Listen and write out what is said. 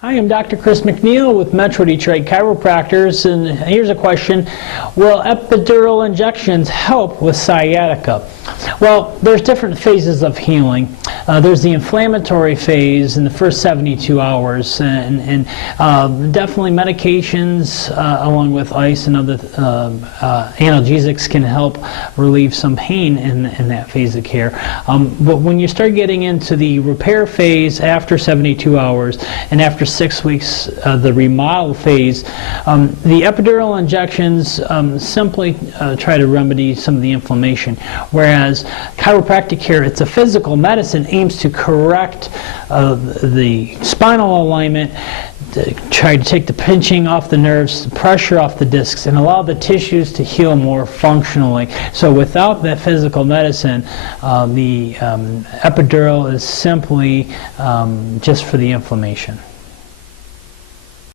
Hi, I'm Dr. Chris McNeil with Metro Detroit Chiropractors, and here's a question. Will epidural injections help with sciatica? Well, there's different phases of healing. There's the inflammatory phase in the first 72 hours, and definitely medications along with ice and other analgesics can help relieve some pain in that phase of care. But when you start getting into the repair phase after 72 hours and after 6 weeks, the remodel phase, the epidural injections simply try to remedy some of the inflammation, whereas chiropractic care, it's a physical medicine, aims to correct the spinal alignment, to try to take the pinching off the nerves, the pressure off the discs, and allow the tissues to heal more functionally. So without that physical medicine, the epidural is simply just for the inflammation.